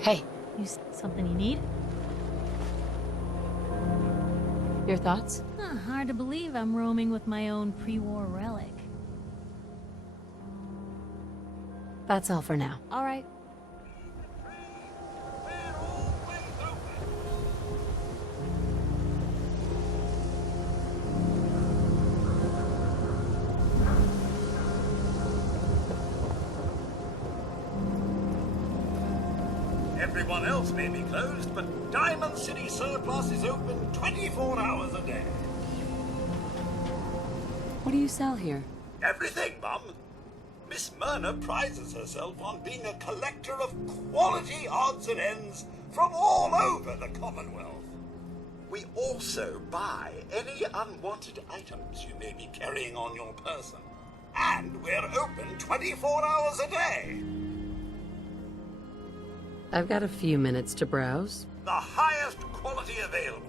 Hey, Something you need? your thoughts? Hard to believe I'm roaming with my own pre-war relic. That's all for now. All right. Everyone else may be closed, but Diamond City Surplus is open 24 hours a day. What do you sell here? Everything, Mum. Miss Myrna prizes herself on being a collector of quality odds and ends from all over the Commonwealth. We also buy any unwanted items you may be carrying on your person. And we're open 24 hours a day. I've got a few minutes to browse. The highest quality available.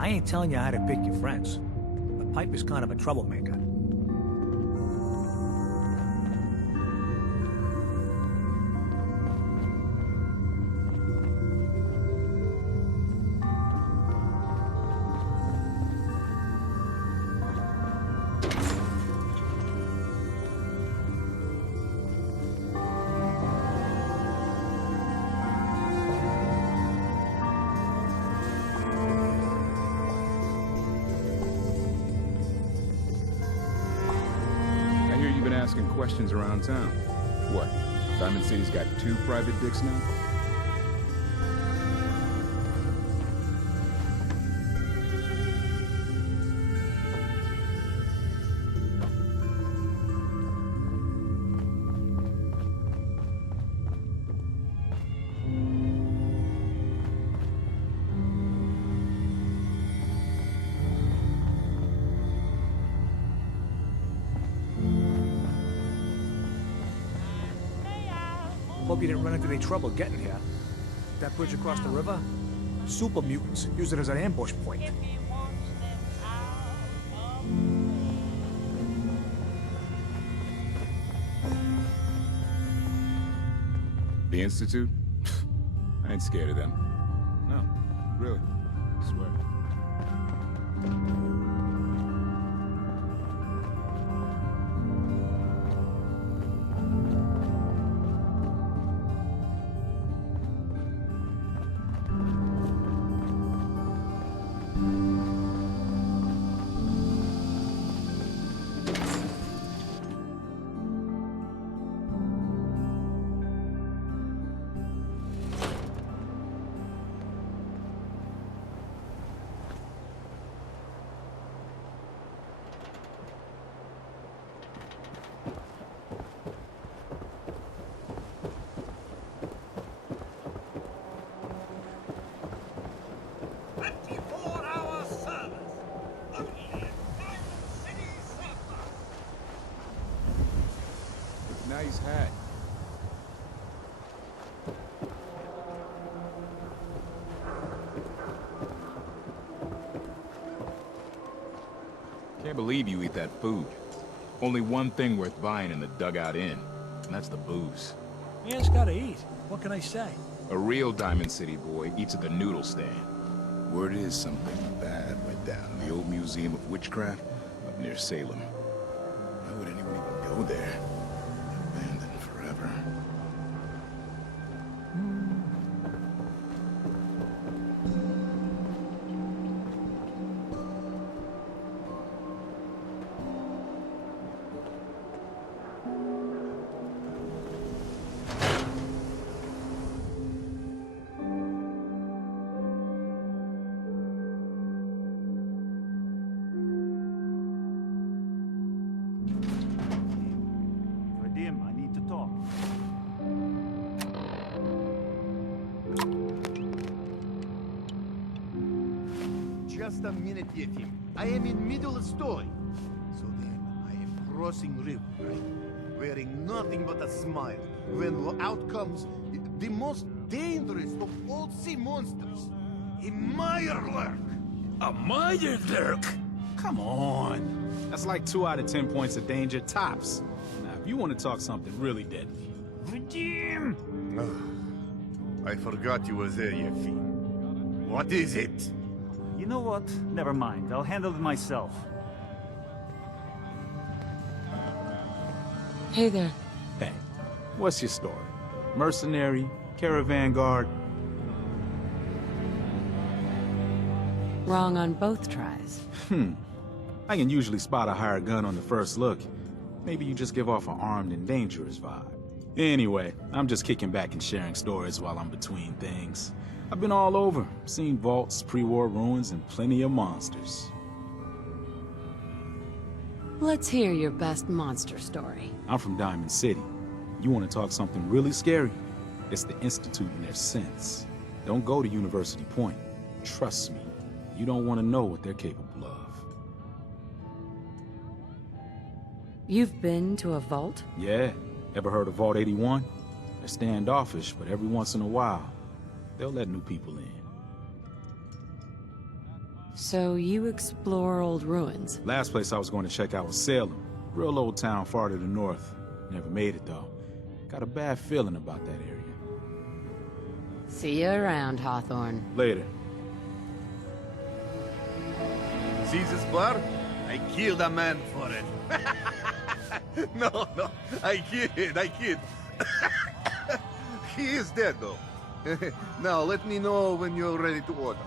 I ain't telling you how to pick your friends, but Piper's kind of a troublemaker. Asking questions around town. What? Diamond City's got 2 private dicks now? Hope you didn't run into any trouble getting here. That bridge across the river? Super mutants use it as an ambush point. The Institute? I ain't scared of them. No, really. I swear. Nice hat. Can't believe you eat that food. Only one thing worth buying in the Dugout Inn, and that's the booze. Man's gotta eat. What can I say? A real Diamond City boy eats at the noodle stand. Word is something bad went down in the old Museum of Witchcraft up near Salem. Why would anyone even go there? Abandoned forever. Vadim, I need to talk. Just a minute, Yetim. I am in middle of story. So then, I am crossing river, right? Wearing nothing but a smile. When out comes the most dangerous of all sea monsters, a Mirelurk. A Mirelurk? Come on. That's like 2 out of 10 points of danger tops. Now, if you want to talk something really deadly. Vadim! I forgot you were there, Yetim. What is it? You know what? Never mind. I'll handle it myself. Hey there. Hey, what's your story? Mercenary? Caravan guard? Wrong on both tries. I can usually spot a hired gun on the first look. Maybe you just give off an armed and dangerous vibe. Anyway, I'm just kicking back and sharing stories while I'm between things. I've been all over, seen vaults, pre-war ruins, and plenty of monsters. Let's hear your best monster story. I'm from Diamond City. You want to talk something really scary? It's the Institute in their sense. Don't go to University Point. Trust me, you don't want to know what they're capable of. You've been to a vault? Yeah, ever heard of Vault 81? They're standoffish, but every once in a while, they'll let new people in. So you explore old ruins? Last place I was going to check out was Salem. Real old town far to the north. Never made it, though. Got a bad feeling about that area. See you around, Hawthorne. Later. See this bar? I killed a man for it. No, I kid. He is dead, though. Now, let me know when you're ready to order.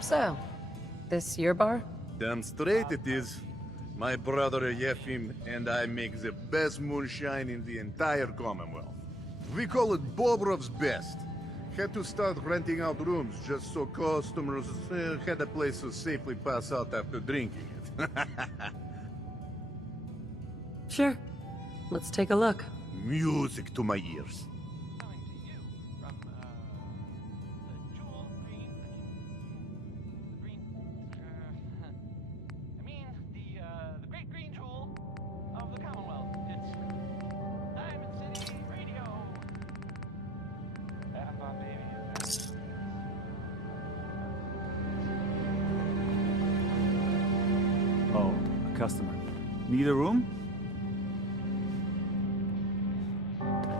So, this your bar? Damn straight it is. My brother Yefim and I make the best moonshine in the entire Commonwealth. We call it Bobrov's Best. Had to start renting out rooms just so customers had a place to safely pass out after drinking it. Sure. Let's take a look. Music to my ears. Coming to you from the Jewel Green. The green. I mean the great green jewel of the Commonwealth. It's Diamond City Radio. customer. Need a room?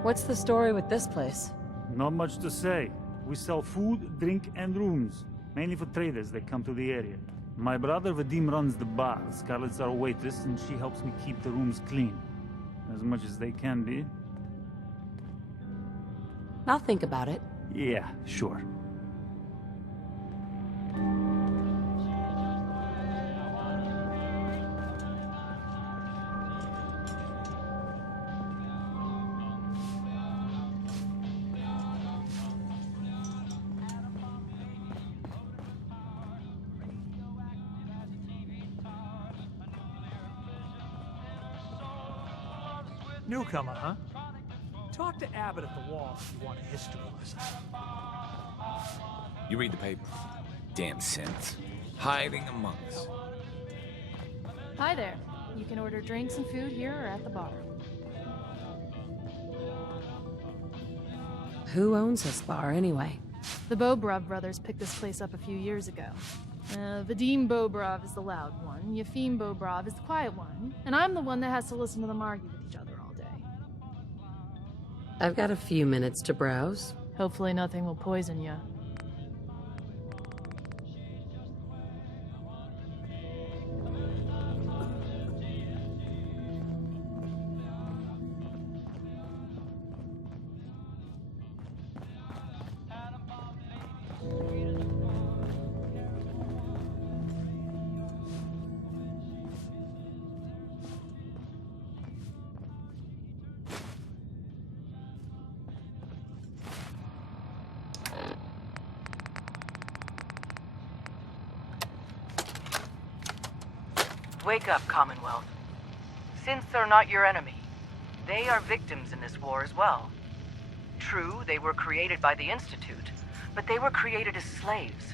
What's the story with this place? Not much to say. We sell food, drink, and rooms. Mainly for traders that come to the area. My brother Vadim runs the bar. Scarlett's our waitress, and she helps me keep the rooms clean. As much as they can be. I'll think about it. Yeah, sure. Newcomer, huh? Talk to Abbott at the wall if you want a history lesson. You read the paper. Damn synths. Hiding among us. Hi there. You can order drinks and food here or at the bar. Who owns this bar, anyway? The Bobrov brothers picked this place up a few years ago. Vadim Bobrov is the loud one, Yefim Bobrov is the quiet one, and I'm the one that has to listen to them argue with each other all day. I've got a few minutes to browse. Hopefully nothing will poison you. Wake up, Commonwealth. Synths are not your enemy. They are victims in this war as well. True, they were created by the Institute, but they were created as slaves.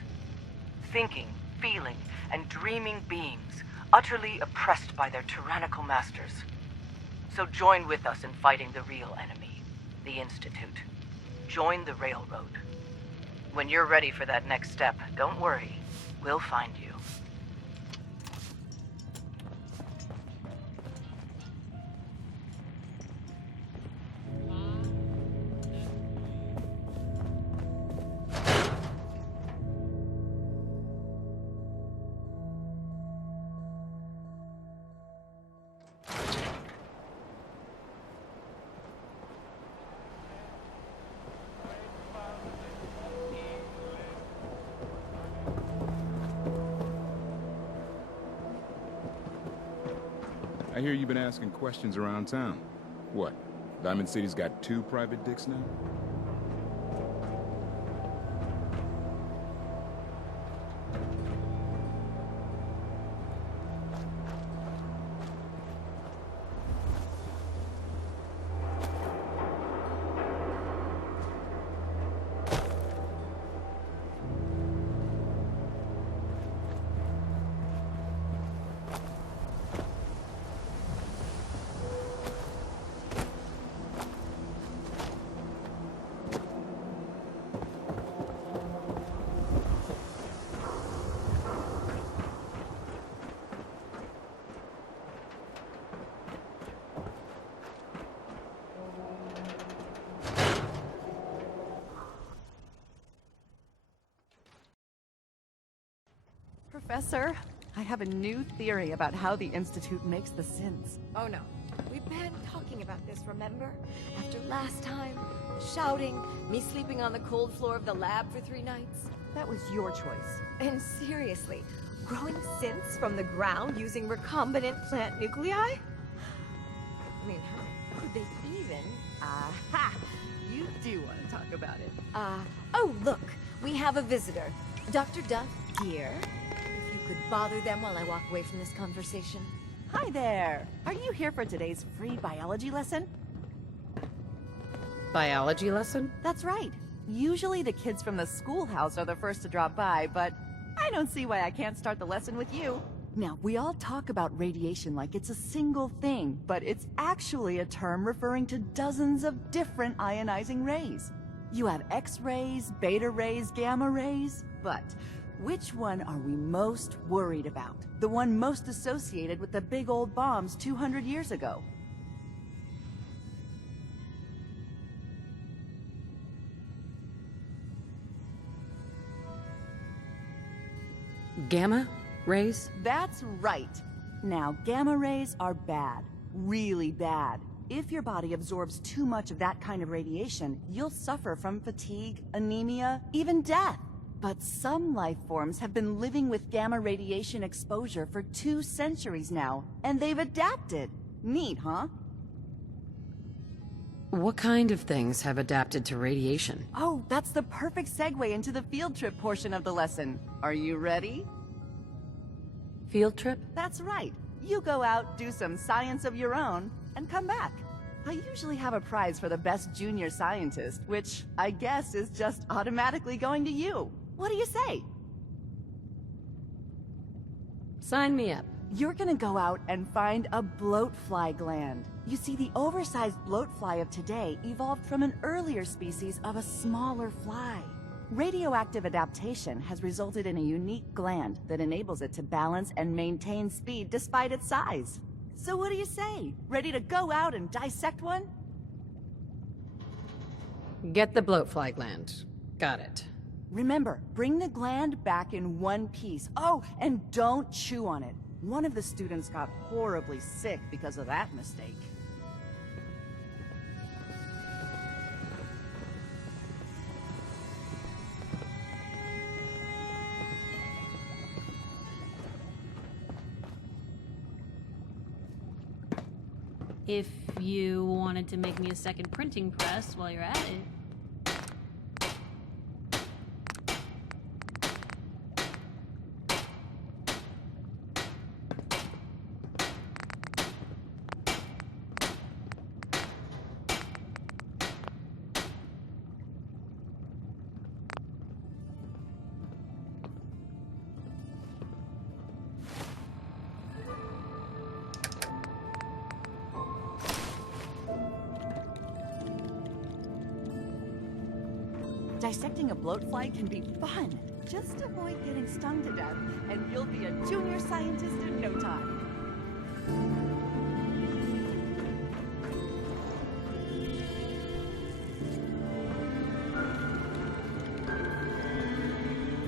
Thinking, feeling, and dreaming beings, utterly oppressed by their tyrannical masters. So join with us in fighting the real enemy, the Institute. Join the Railroad. When you're ready for that next step, don't worry. We'll find you. I hear you've been asking questions around town. What? Diamond City's got 2 private dicks now? Professor, I have a new theory about how the Institute makes the synths. Oh no. We've been talking about this, remember? After last time, the shouting, me sleeping on the cold floor of the lab for 3 nights. That was your choice. And seriously, growing synths from the ground using recombinant plant nuclei? I mean, how could they even? Aha! You do want to talk about it. Oh look, we have a visitor. Dr. Duff here. If you could bother them while I walk away from this conversation. Hi there! Are you here for today's free biology lesson? Biology lesson? That's right. Usually the kids from the schoolhouse are the first to drop by, but I don't see why I can't start the lesson with you. Now, we all talk about radiation like it's a single thing, but it's actually a term referring to dozens of different ionizing rays. You have X-rays, beta rays, gamma rays, but Which one are we most worried about? The one most associated with the big old bombs 200 years ago? Gamma rays? That's right. Now, gamma rays are bad. Really bad. If your body absorbs too much of that kind of radiation, you'll suffer from fatigue, anemia, even death. But some life forms have been living with gamma radiation exposure for 2 centuries now, and they've adapted. Neat, huh? What kind of things have adapted to radiation? Oh, that's the perfect segue into the field trip portion of the lesson. Are you ready? Field trip? That's right. You go out, do some science of your own, and come back. I usually have a prize for the best junior scientist, which I guess is just automatically going to you. What do you say? Sign me up. You're gonna go out and find a bloatfly gland. You see, the oversized bloatfly of today evolved from an earlier species of a smaller fly. Radioactive adaptation has resulted in a unique gland that enables it to balance and maintain speed despite its size. So what do you say? Ready to go out and dissect one? Get the bloatfly gland. Got it. Remember, bring the gland back in one piece. Oh, and don't chew on it. One of the students got horribly sick because of that mistake. If you wanted to make me a second printing press while you're at it. Dissecting a bloatfly can be fun. Just avoid getting stung to death, and you'll be a junior scientist in no time.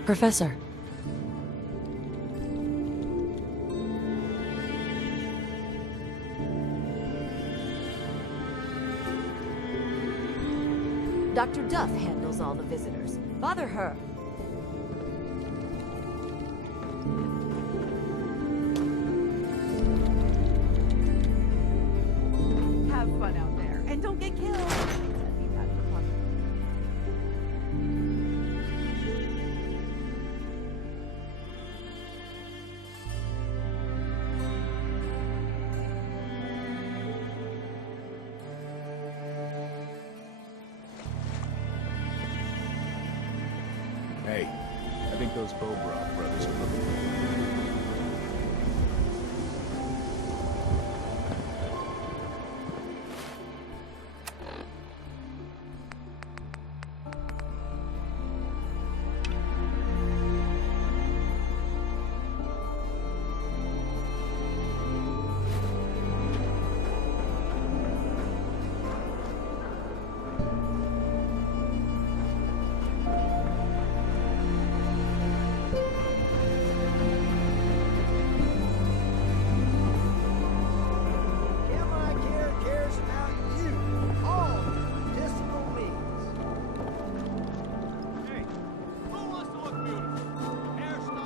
Professor. Dr. Duff handles all the visitors. Bother her. Have fun out there, and don't get killed. Hey, I think those Bobrov brothers are looking for you.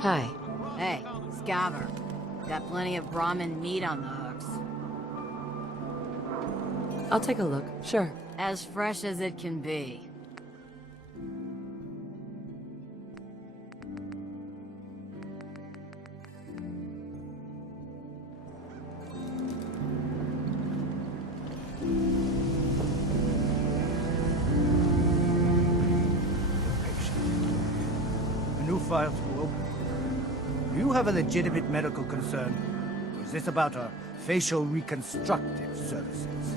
Hi. Hey, Scaver. Got plenty of Brahmin meat on the hooks. I'll take a look. Sure. As fresh as it can be. A new file to open. Do you have a legitimate medical concern? Or is this about our facial reconstructive services?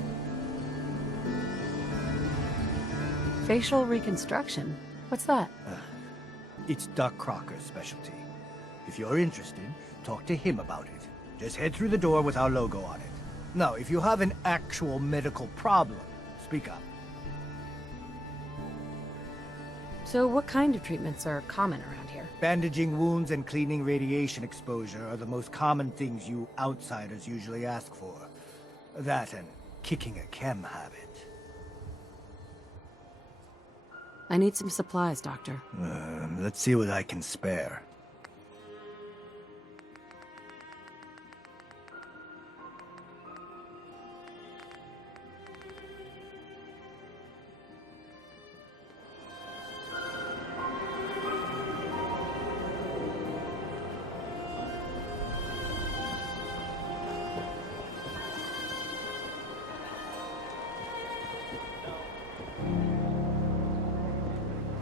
Facial reconstruction? What's that? It's Doc Crocker's specialty. If you're interested, talk to him about it. Just head through the door with our logo on it. Now, if you have an actual medical problem, speak up. So what kind of treatments are common around here? Bandaging wounds and cleaning radiation exposure are the most common things you outsiders usually ask for. That and kicking a chem habit. I need some supplies, Doctor. Let's see what I can spare.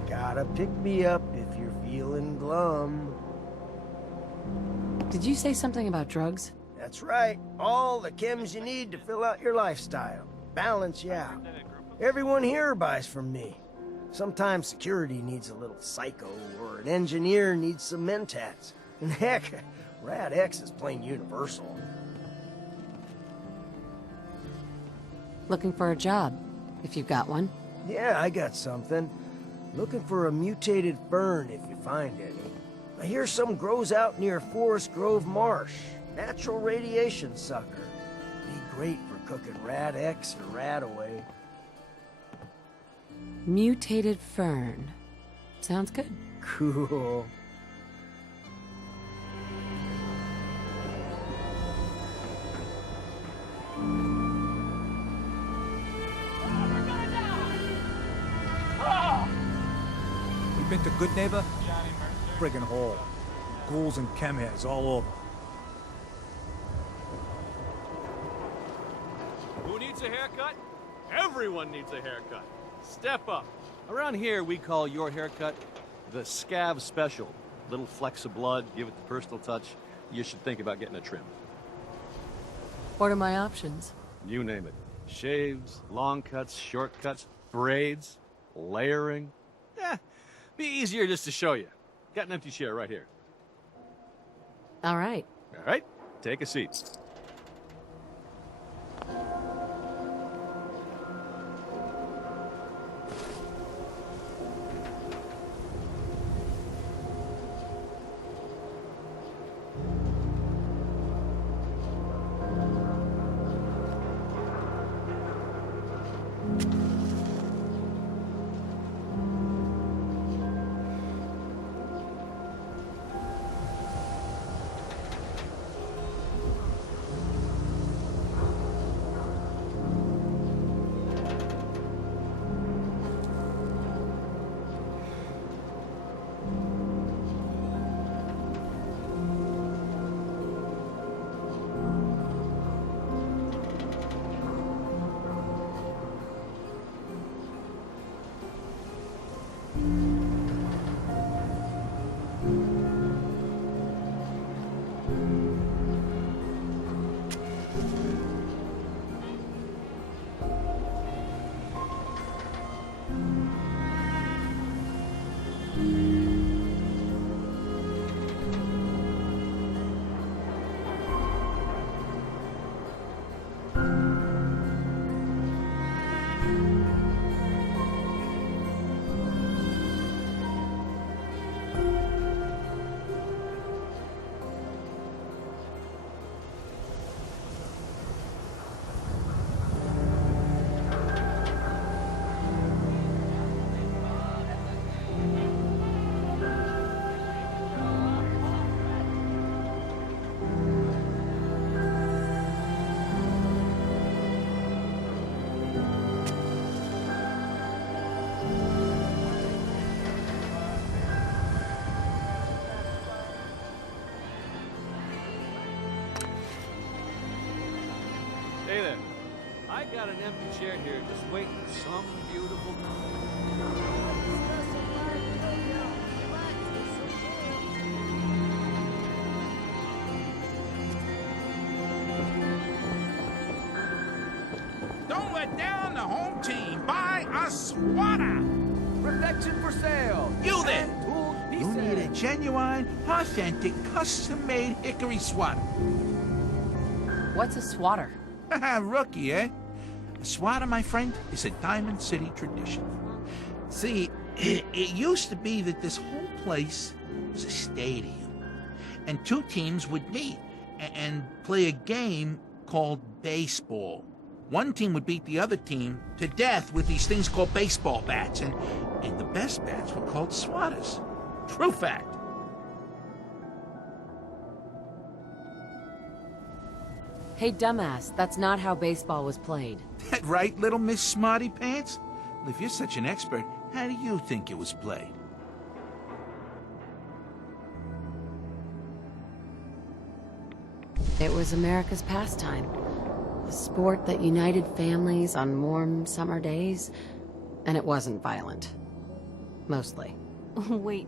Gotta pick me up if you're feeling glum. Did you say something about drugs? That's right. All the chems you need to fill out your lifestyle. Balance you out. Everyone here buys from me. Sometimes security needs a little psycho, or an engineer needs some mentats. And heck, Rad X is plain universal. Looking for a job, if you've got one. Yeah, I got something. Looking for a mutated fern if you find any. I hear some grows out near Forest Grove Marsh. Natural radiation sucker. Be great for cooking Rad X or Rad Away. Mutated fern. Sounds good. Cool. You been to Good Neighbor? Friggin' hole. Ghouls and chemheads all over. Who needs a haircut? Everyone needs a haircut. Step up. Around here, we call your haircut the Scav Special. Little flecks of blood, give it the personal touch. You should think about getting a trim. What are my options? You name it. Shaves, long cuts, short cuts, braids, layering. Be easier just to show you. Got an empty chair right here. All right. All right, take a seat. Hey there. I got an empty chair here just waiting for some beautiful... Don't let down the home team. Buy a swatter. Protection for sale. You there. You need a genuine, authentic, custom-made hickory swatter. What's a swatter? Rookie, eh? A swatter, my friend, is a Diamond City tradition. See, it used to be that this whole place was a stadium, and two teams would meet and play a game called baseball. One team would beat the other team to death with these things called baseball bats, and the best bats were called swatters. True fact. Hey, dumbass, that's not how baseball was played. That right, little Miss Smarty Pants? Well, if you're such an expert, how do you think it was played? It was America's pastime. A sport that united families on warm summer days, and it wasn't violent. Mostly. Wait,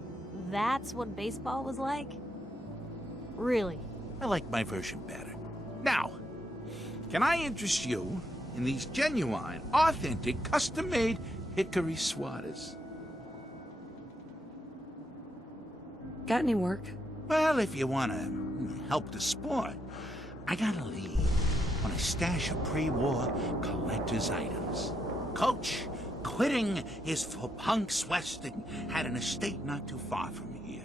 that's what baseball was like? Really? I like my version better. Now, can I interest you in these genuine, authentic, custom-made hickory swatters? Got any work? Well, if you want to help the sport, I got a lead on a stash of pre-war collector's items. Coach, quitting his for punks Western, had an estate not too far from here.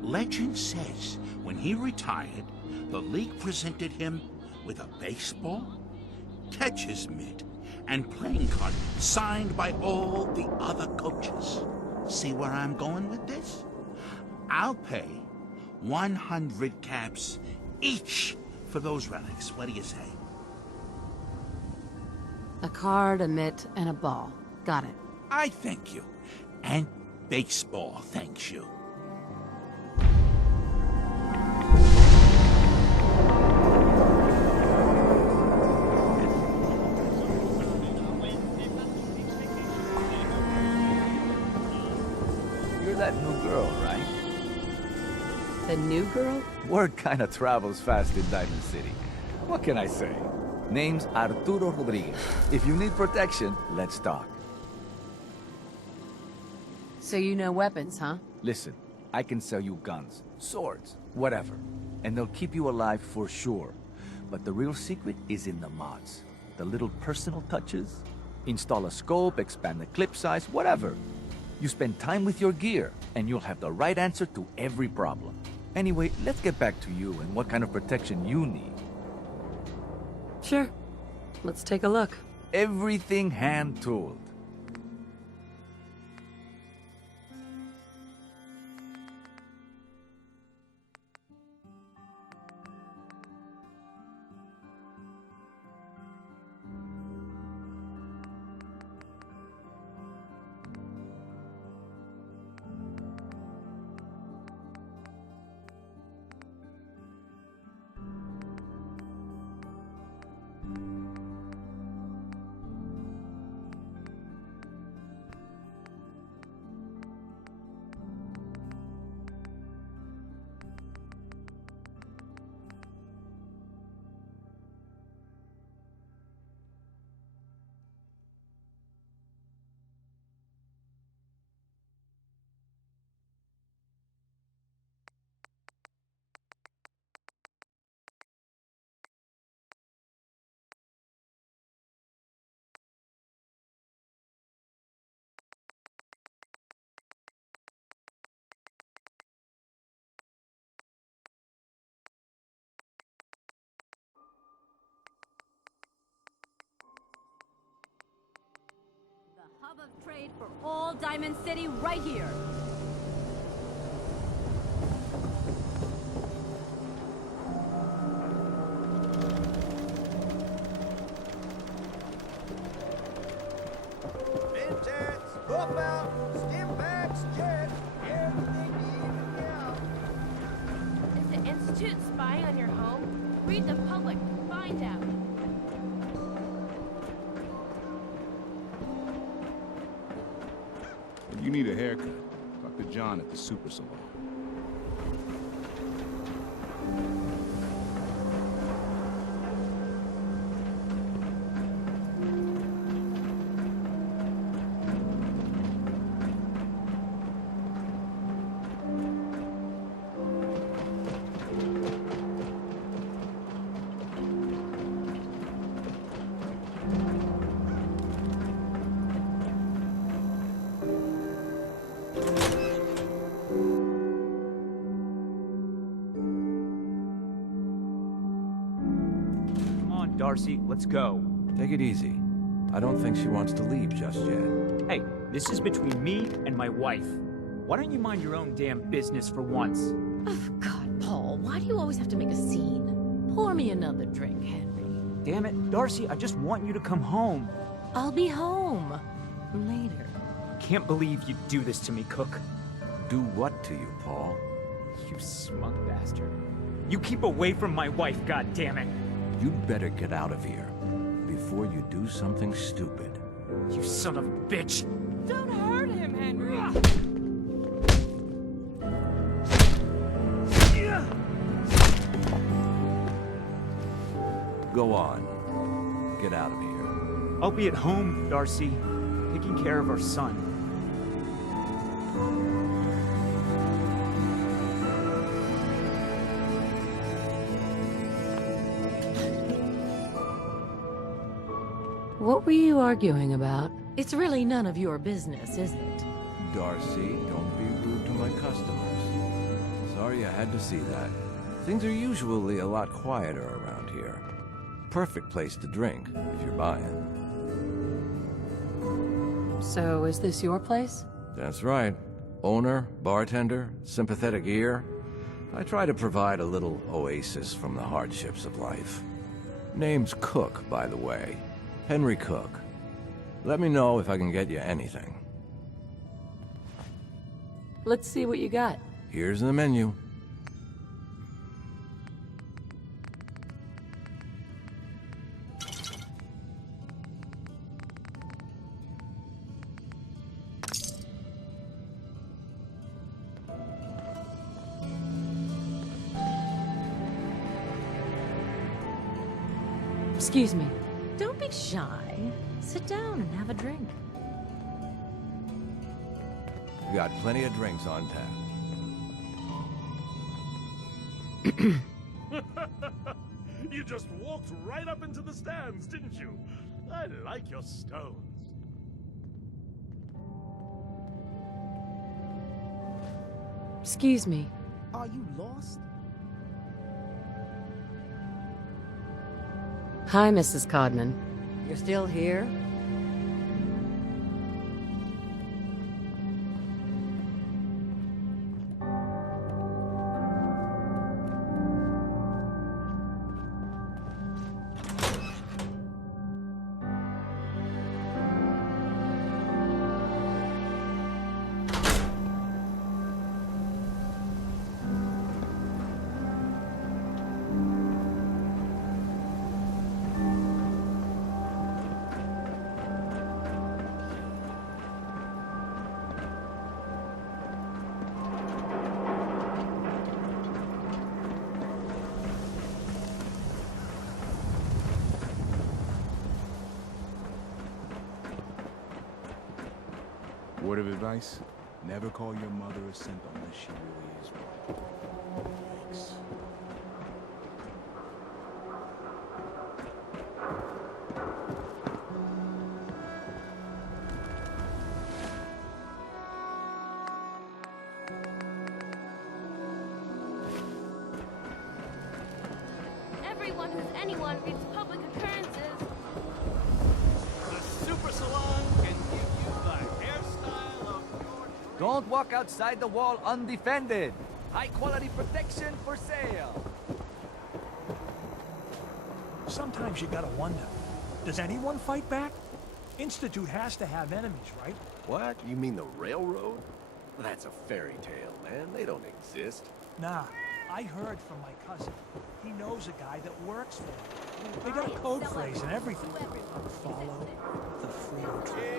Legend says when he retired, the league presented him with a baseball, catcher's mitt, and playing card signed by all the other coaches. See where I'm going with this? I'll pay 100 caps each for those relics. What do you say? A card, a mitt, and a ball. Got it. I thank you. And baseball thanks you. You're that new girl, right? The new girl? Word kinda travels fast in Diamond City. What can I say? Name's Arturo Rodriguez. If you need protection, let's talk. So you know weapons, huh? Listen, I can sell you guns, swords, whatever. And they'll keep you alive for sure. But the real secret is in the mods. The little personal touches. Install a scope, expand the clip size, whatever. You spend time with your gear, and you'll have the right answer to every problem. Anyway, let's get back to you and what kind of protection you need. Sure. Let's take a look. Everything hand-tooled. Hub of trade for all Diamond City right here. Vintage, hoof out, stim backs, jet, everything you even out. Is the Institute spying on your home? Read the public. Find out. If you need a haircut, talk to John at the Super Salon. Darcy, let's go. Take it easy. I don't think she wants to leave just yet. Hey, this is between me and my wife. Why don't you mind your own damn business for once? Oh, God, Paul, why do you always have to make a scene? Pour me another drink, Henry. Damn it, Darcy, I just want you to come home. I'll be home. Later. Can't believe you'd do this to me, Cook. Do what to you, Paul? You smug bastard. You keep away from my wife, goddammit. You'd better get out of here before you do something stupid. You son of a bitch! Don't hurt him, Henry! Go on. Get out of here. I'll be at home, Darcy, taking care of our son. What were you arguing about? It's really none of your business, is it? Darcy, don't be rude to my customers. Sorry I had to see that. Things are usually a lot quieter around here. Perfect place to drink, if you're buying. So, is this your place? That's right. Owner, bartender, sympathetic ear. I try to provide a little oasis from the hardships of life. Name's Cook, by the way. Henry Cook. Let me know if I can get you anything. Let's see what you got. Here's the menu. Excuse me. Don't be shy. Sit down and have a drink. We got plenty of drinks on tap. You just walked right up into the stands, didn't you? I like your stones. Excuse me. Are you lost? Hi, Mrs. Codman. You're still here? Word of advice? Never call your mother a simp unless she really is one. Yikes. Everyone who's anyone reads public occurrences. The Super Salon can give you the hairstyle of your dreams. Don't walk outside the wall undefended. High quality protection for sale. Sometimes you gotta wonder, does anyone fight back? Institute has to have enemies, right? What? You mean the railroad? That's a fairy tale, man. They don't exist. Nah, I heard from my cousin. He knows a guy that works for him. They got a code phrase and everything. Follow the Frito Trail.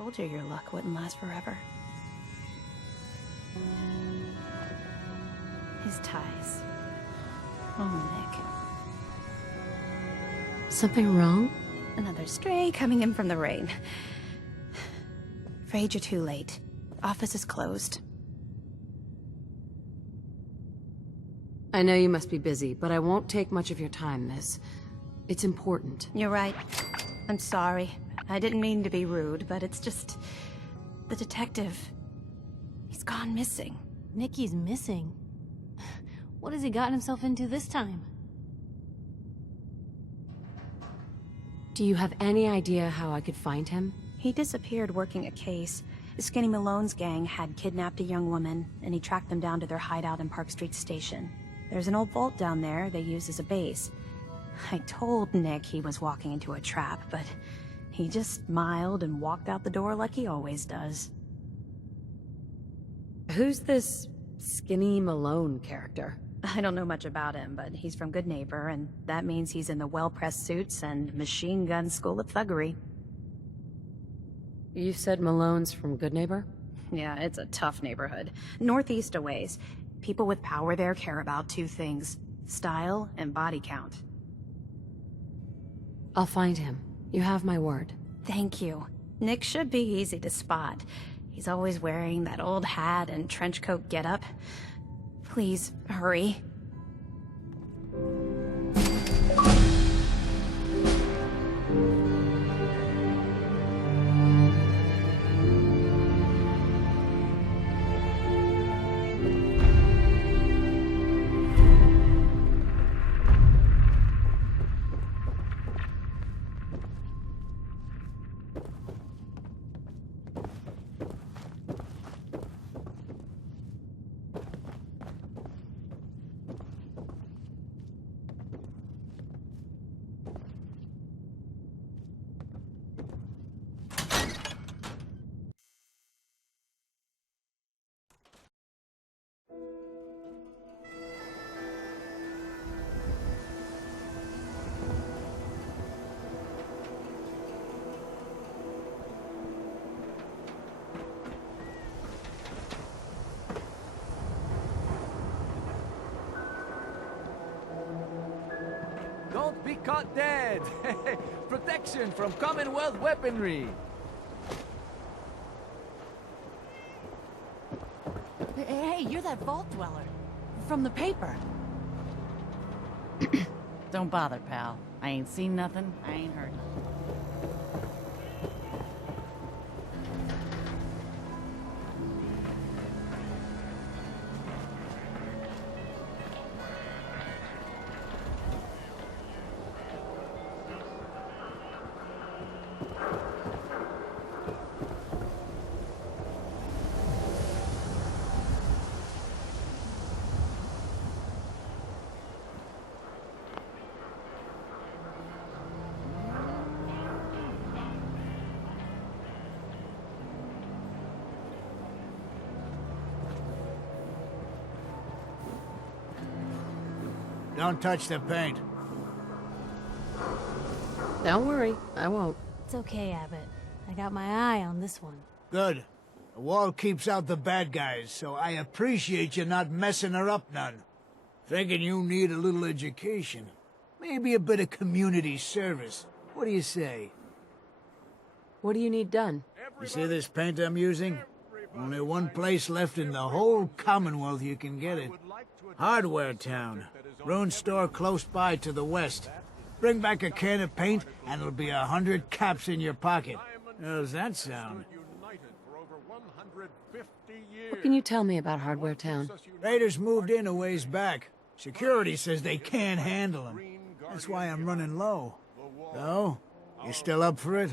Told you your luck wouldn't last forever. His ties. Oh, Nick. Something wrong? Another stray coming in from the rain. Afraid you're too late. Office is closed. I know you must be busy, but I won't take much of your time, miss. It's important. You're right. I'm sorry. I didn't mean to be rude, but it's just... the detective... he's gone missing. Nicky's missing? What has he gotten himself into this time? Do you have any idea how I could find him? He disappeared working a case. Skinny Malone's gang had kidnapped a young woman, and he tracked them down to their hideout in Park Street Station. There's an old vault down there they use as a base. I told Nick he was walking into a trap, but he just smiled and walked out the door like he always does. Who's this Skinny Malone character? I don't know much about him, but he's from Good Neighbor, and that means he's in the well-pressed suits and machine gun school of thuggery. You said Malone's from Good Neighbor? Yeah, it's a tough neighborhood. Northeast a ways. People with power there care about two things: style and body count. I'll find him. You have my word. Thank you. Nick should be easy to spot. He's always wearing that old hat and trench coat getup. Please, hurry. Don't be caught dead! Protection from Commonwealth weaponry! Hey, you're that vault dweller. From the paper. Don't bother, pal. I ain't seen nothing, I ain't heard nothing. Don't touch the paint. Don't worry, I won't. It's okay, Abbott. I got my eye on this one. Good. The wall keeps out the bad guys, so I appreciate you not messing her up none. Thinking you need a little education. Maybe a bit of community service. What do you say? What do you need done? You see this paint I'm using? Only one place left in the whole Commonwealth you can get it. Hardware Town. Ruined store close by to the west. Bring back a can of paint, and it'll be 100 caps in your pocket. How's that sound? What can you tell me about Hardware Town? Raiders moved in a ways back. Security says they can't handle them. That's why I'm running low. So, you still up for it?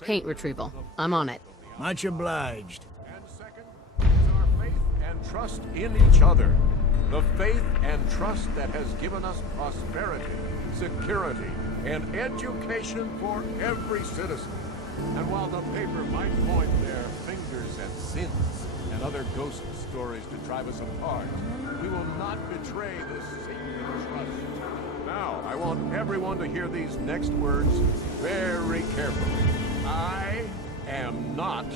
Paint retrieval. I'm on it. Much obliged. And second is our faith and trust in each other. The faith and trust that has given us prosperity, security, and education for every citizen. And while the paper might point their fingers at sins and other ghost stories to drive us apart, we will not betray this sacred trust. Now, I want everyone to hear these next words very carefully. I, am not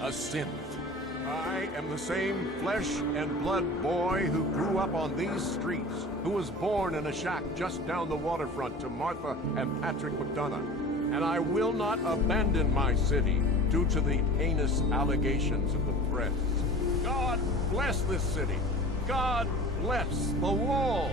a synth. I am the same flesh and blood boy who grew up on these streets, who was born in a shack just down the waterfront to Martha and Patrick McDonough. And I will not abandon my city due to the heinous allegations of the press. God bless this city. God bless the wall.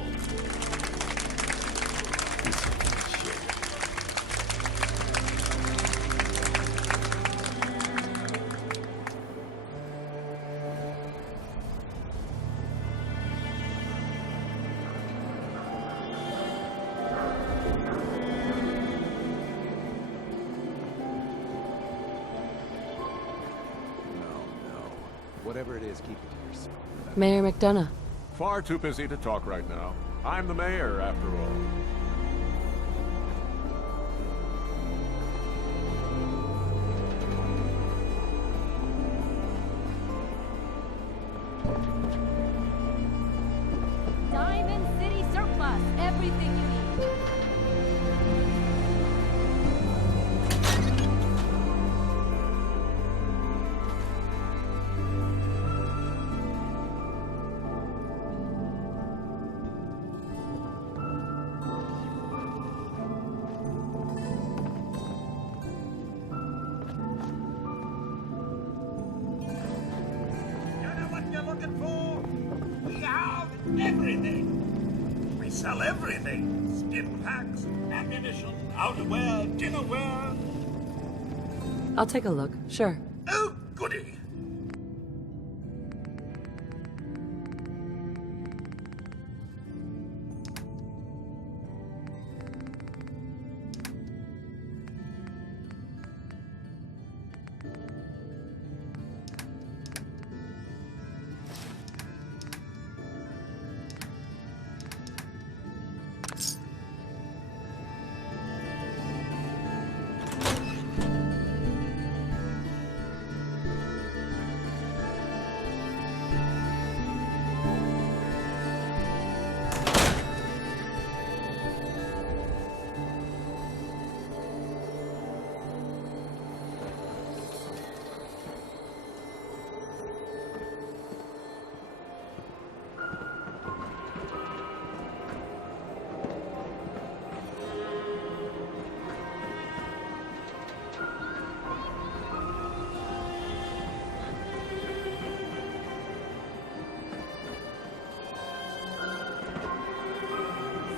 Whatever it is, keep it to yourself. Mayor McDonough. Far too busy to talk right now. I'm the mayor, after all. Diamond City Surplus. Everything you need. Everything. We sell everything. Stim packs, ammunition, outerwear, dinnerware. I'll take a look, sure. Oh, goody.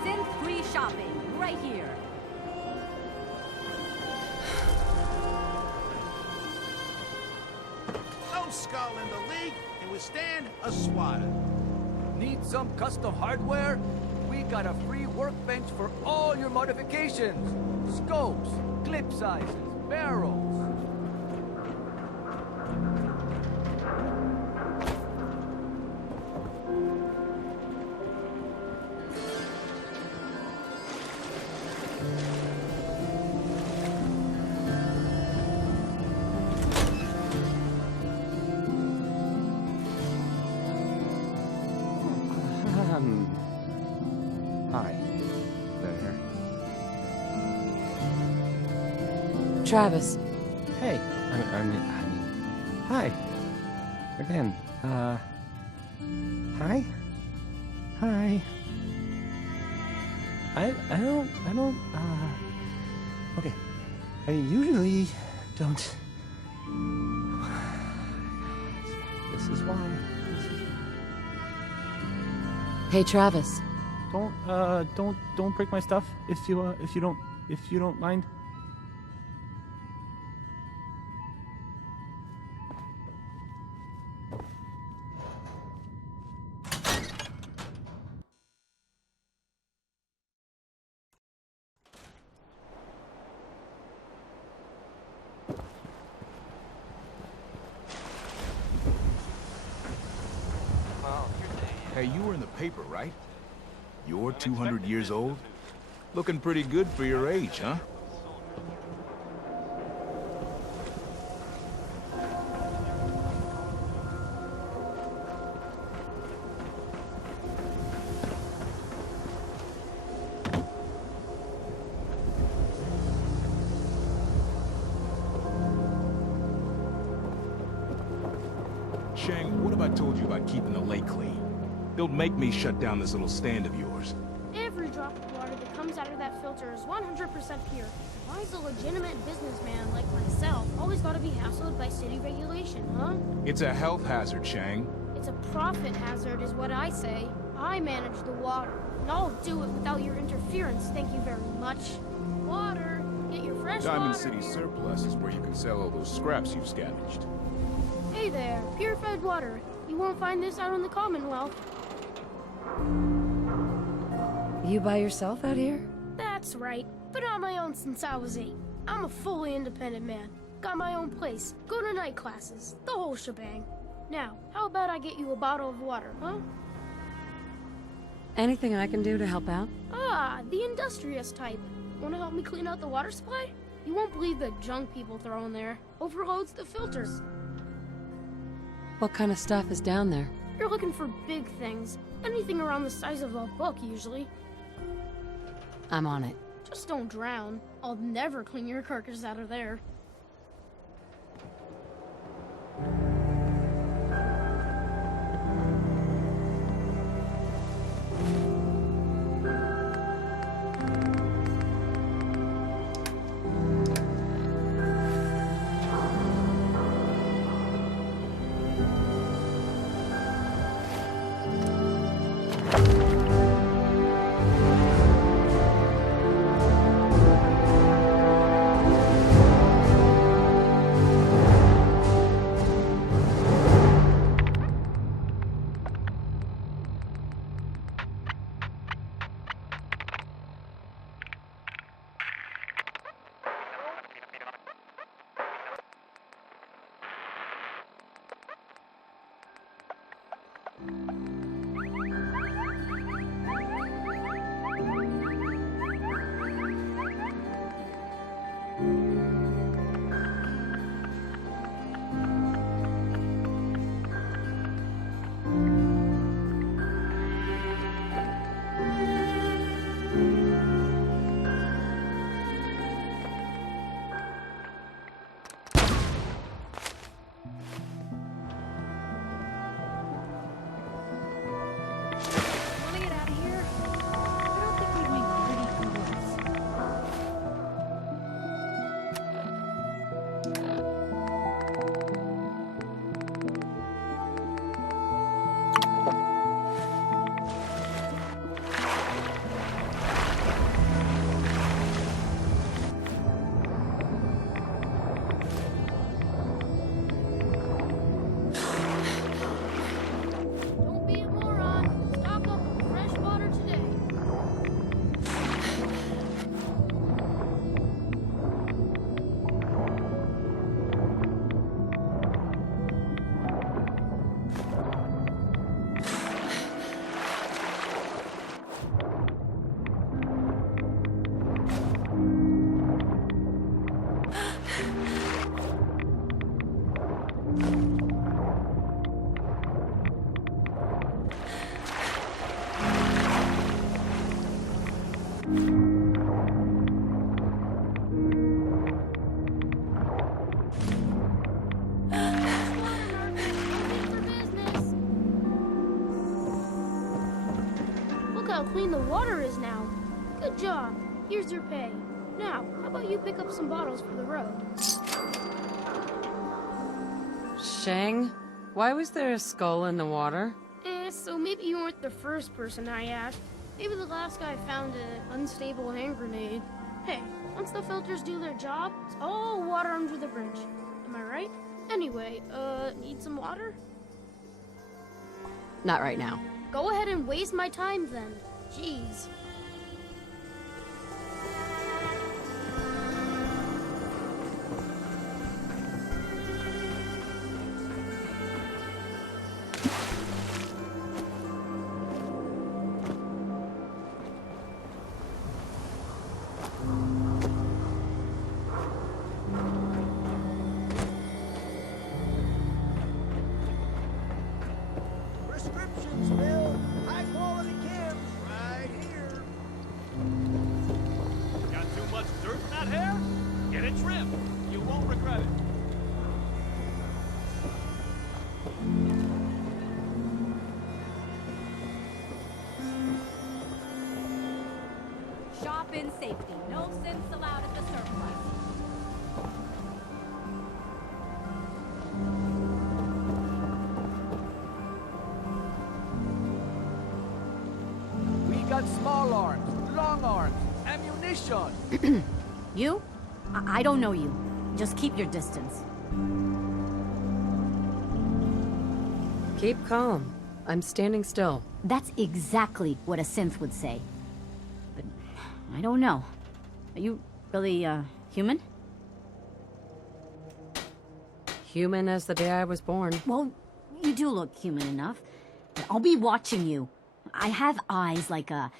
Synth-free shopping, right here. No skull in the league can withstand a swatter. Need some custom hardware? We got a free workbench for all your modifications. Scopes, clip sizes, barrels. Hi. There. Travis. Hey. I mean, hi. Again. Hi? Hi. I don't, okay. I usually don't. This is why. Hey, Travis. Don't break my stuff if you don't mind. Hey, you were in the paper, right? You're 200 years old? Looking pretty good for your age, huh? have I told you about keeping the lake clean? They'll make me shut down this little stand of yours. Every drop of water that comes out of that filter is 100% pure. Why is a legitimate businessman like myself always gotta be hassled by city regulation, huh? It's a health hazard, Shang. It's a profit hazard is what I say. I manage the water, and I'll do it without your interference, thank you very much. Water, get your fresh Diamond water. City Surplus is where you can sell all those scraps you've scavenged. Hey there, purified water. You won't find this out in the Commonwealth. You by yourself out here? That's right. Been on my own since I was 8. I'm a fully independent man. Got my own place, go to night classes, the whole shebang. Now, how about I get you a bottle of water, huh? Anything I can do to help out? Ah, the industrious type. Wanna help me clean out the water supply? You won't believe the junk people throw in there. Overloads the filters. What kind of stuff is down there? You're looking for big things. Anything around the size of a book, usually. I'm on it. Just don't drown. I'll never clean your carcass out of there. Look how clean the water is now. Good job. Here's your pay. Now, how about you pick up some bottles for the road? Shang, why was there a skull in the water? So maybe you weren't the first person I asked. Maybe the last guy found an unstable hand grenade. Hey, once the filters do their job, it's all water under the bridge. Am I right? Anyway, need some water? Not right now. Go ahead and waste my time then. Jeez. Prescriptions, Bill. High quality chems right here. Got too much dirt in that hair? Get it trimmed. You won't regret it. off in safety. No synths allowed at the surplus. We got small arms, long arms, ammunition. You? I don't know you. Just keep your distance. Keep calm. I'm standing still. That's exactly what a synth would say. But I don't know. Are you really, human? Human as the day I was born. Well, you do look human enough. But I'll be watching you. I have eyes like a...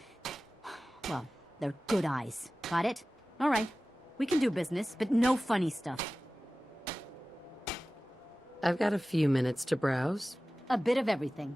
Well, they're good eyes. Got it? All right. We can do business, but no funny stuff. I've got a few minutes to browse. A bit of everything.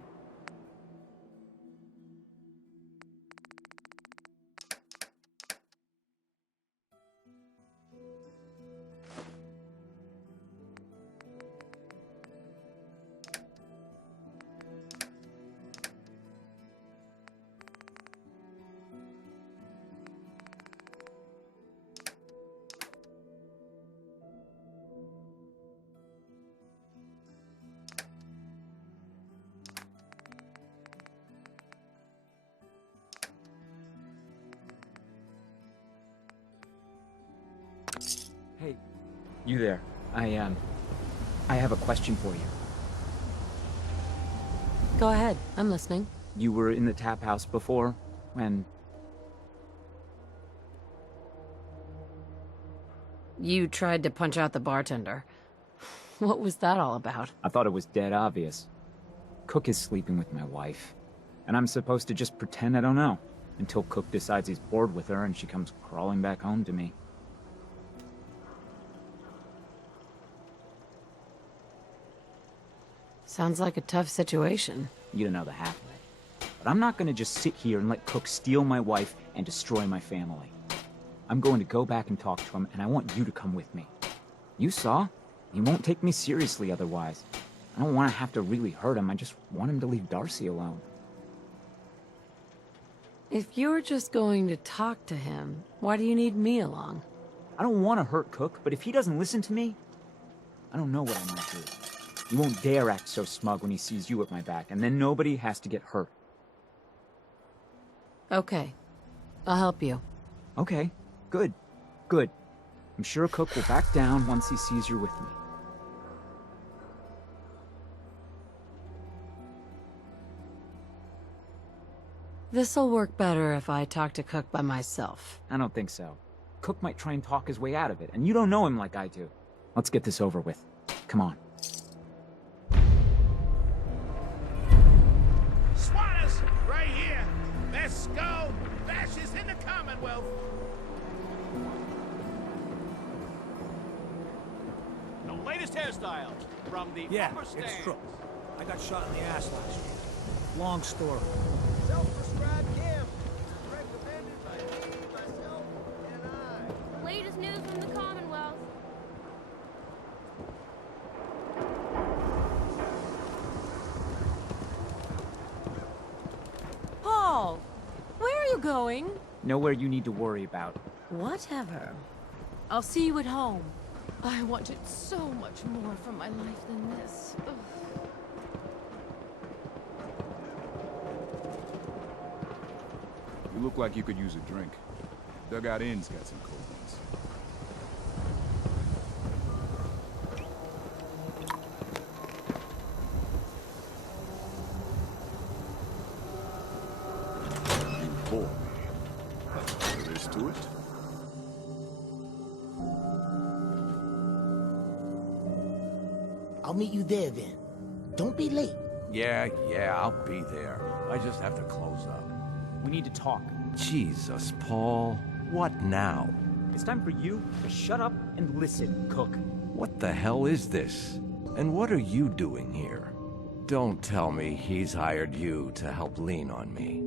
Hey, you there. I have a question for you. Go ahead. I'm listening. You were in the tap house before, when... You tried to punch out the bartender. What was that all about? I thought it was dead obvious. Cook is sleeping with my wife. And I'm supposed to just pretend I don't know, until Cook decides he's bored with her and she comes crawling back home to me. Sounds like a tough situation. You don't know the half of it. But I'm not gonna just sit here and let Cook steal my wife and destroy my family. I'm going to go back and talk to him, and I want you to come with me. You saw? He won't take me seriously otherwise. I don't want to have to really hurt him. I just want him to leave Darcy alone. If you're just going to talk to him, why do you need me along? I don't want to hurt Cook, but if he doesn't listen to me, I don't know what I might do. He won't dare act so smug when he sees you at my back, and then nobody has to get hurt. Okay. I'll help you. Okay. Good. Good. I'm sure Cook will back down once he sees you're with me. This'll work better if I talk to Cook by myself. I don't think so. Cook might try and talk his way out of it, and you don't know him like I do. Let's get this over with. Come on. Squatters, right here. Let's go. Fascists in the Commonwealth. The latest hairstyle from the upper stand. It's true. I got shot in the ass last year. Long story. Self-prescribed Kim. Recommended by me, myself, and I. Latest news from the Commonwealth. Paul! Where are you going? Nowhere you need to worry about. Whatever. I'll see you at home. I wanted so much more from my life than this. Ugh. You look like you could use a drink. Dugout Inn's got some cold ones. You bore me. That's all there is to it. I'll meet you there then. Don't be late. Yeah, I'll be there. I just have to close up. We need to talk. Jesus, Paul. What now? It's time for you to shut up and listen, Cook. What the hell is this? And what are you doing here? Don't tell me he's hired you to help lean on me.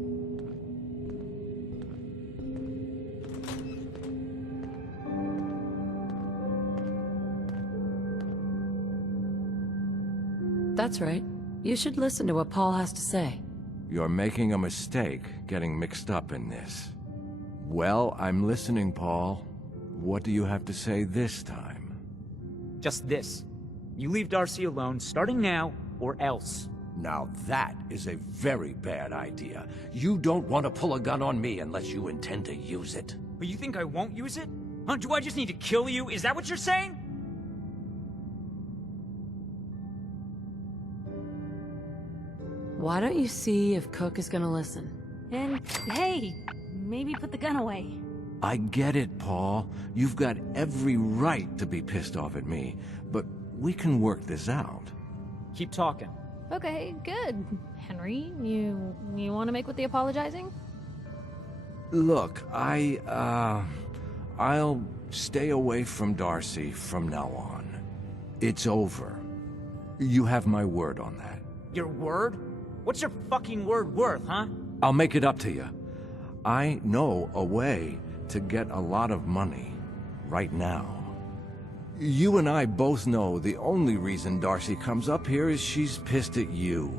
That's right. You should listen to what Paul has to say. You're making a mistake getting mixed up in this. Well, I'm listening, Paul. What do you have to say this time? Just this. You leave Darcy alone, starting now, or else. Now that is a very bad idea. You don't want to pull a gun on me unless you intend to use it. But you think I won't use it? Huh? Do I just need to kill you? Is that what you're saying? Why don't you see if Cook is gonna listen? And hey, maybe put the gun away. I get it, Paul. You've got every right to be pissed off at me, but we can work this out. Keep talking. Okay, good. Henry, you want to make with the apologizing? Look, I'll stay away from Darcy from now on. It's over. You have my word on that. Your word? What's your fucking word worth, huh? I'll make it up to you. I know a way to get a lot of money right now. You and I both know the only reason Darcy comes up here is she's pissed at you.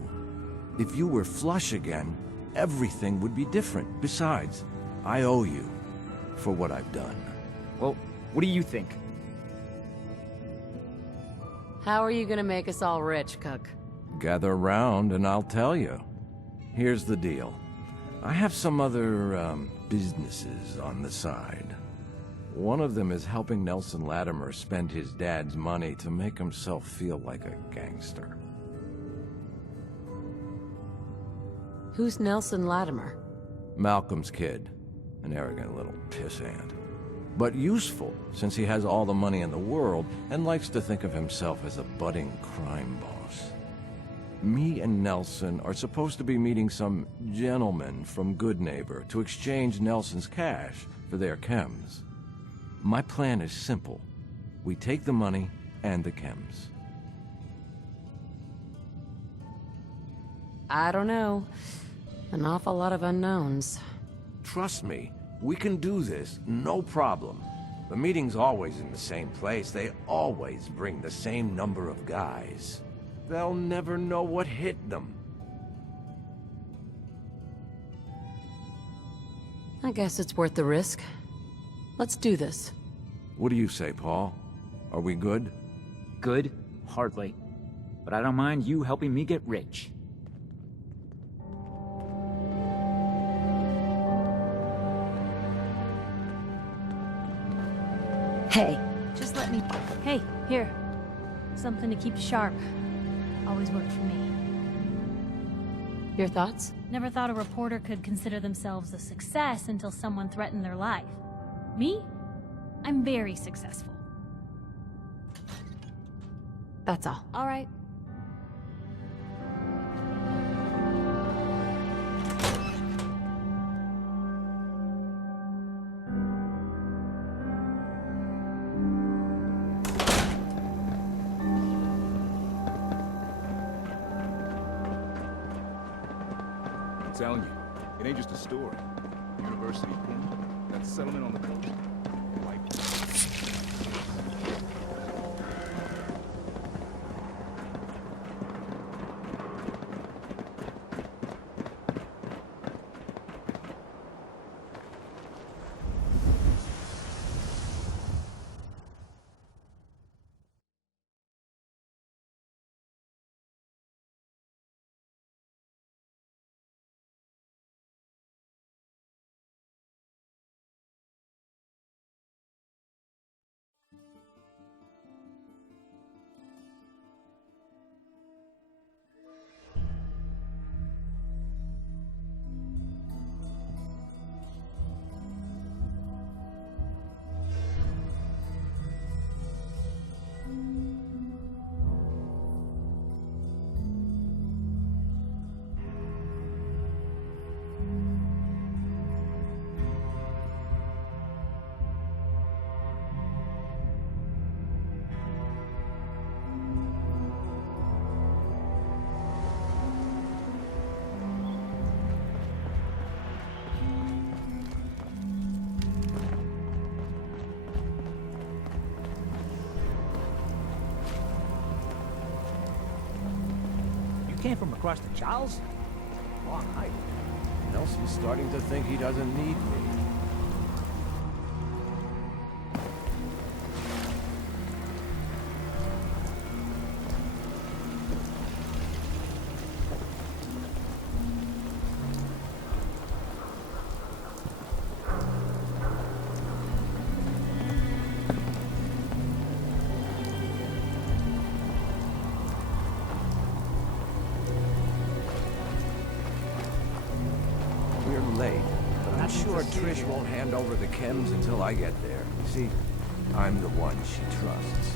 If you were flush again, everything would be different. Besides, I owe you for what I've done. Well, what do you think? How are you gonna make us all rich, Cook? Gather around and I'll tell you. Here's the deal. I have some other, businesses on the side. One of them is helping Nelson Latimer spend his dad's money to make himself feel like a gangster. Who's Nelson Latimer? Malcolm's kid. An arrogant little pissant. But useful, since he has all the money in the world and likes to think of himself as a budding crime boss. Me and Nelson are supposed to be meeting some gentleman from Goodneighbor to exchange Nelson's cash for their chems. My plan is simple. We take the money and the chems. I don't know. An awful lot of unknowns. Trust me, we can do this, no problem. The meeting's always in the same place. They always bring the same number of guys. They'll never know what hit them. I guess it's worth the risk. Let's do this. What do you say, Paul? Are we good? Good? Hardly. But I don't mind you helping me get rich. Hey. Just let me... Hey, here. Something to keep sharp. Always worked for me. Your thoughts? Never thought a reporter could consider themselves a success until someone threatened their life. Me? I'm very successful. That's all. All right. I'm telling you, it ain't just a story. University corner, that settlement on the coast. White. Came from across the Charles? Long hike. Nelson's starting to think he doesn't need me. Trish won't hand over the chems until I get there. See, I'm the one she trusts.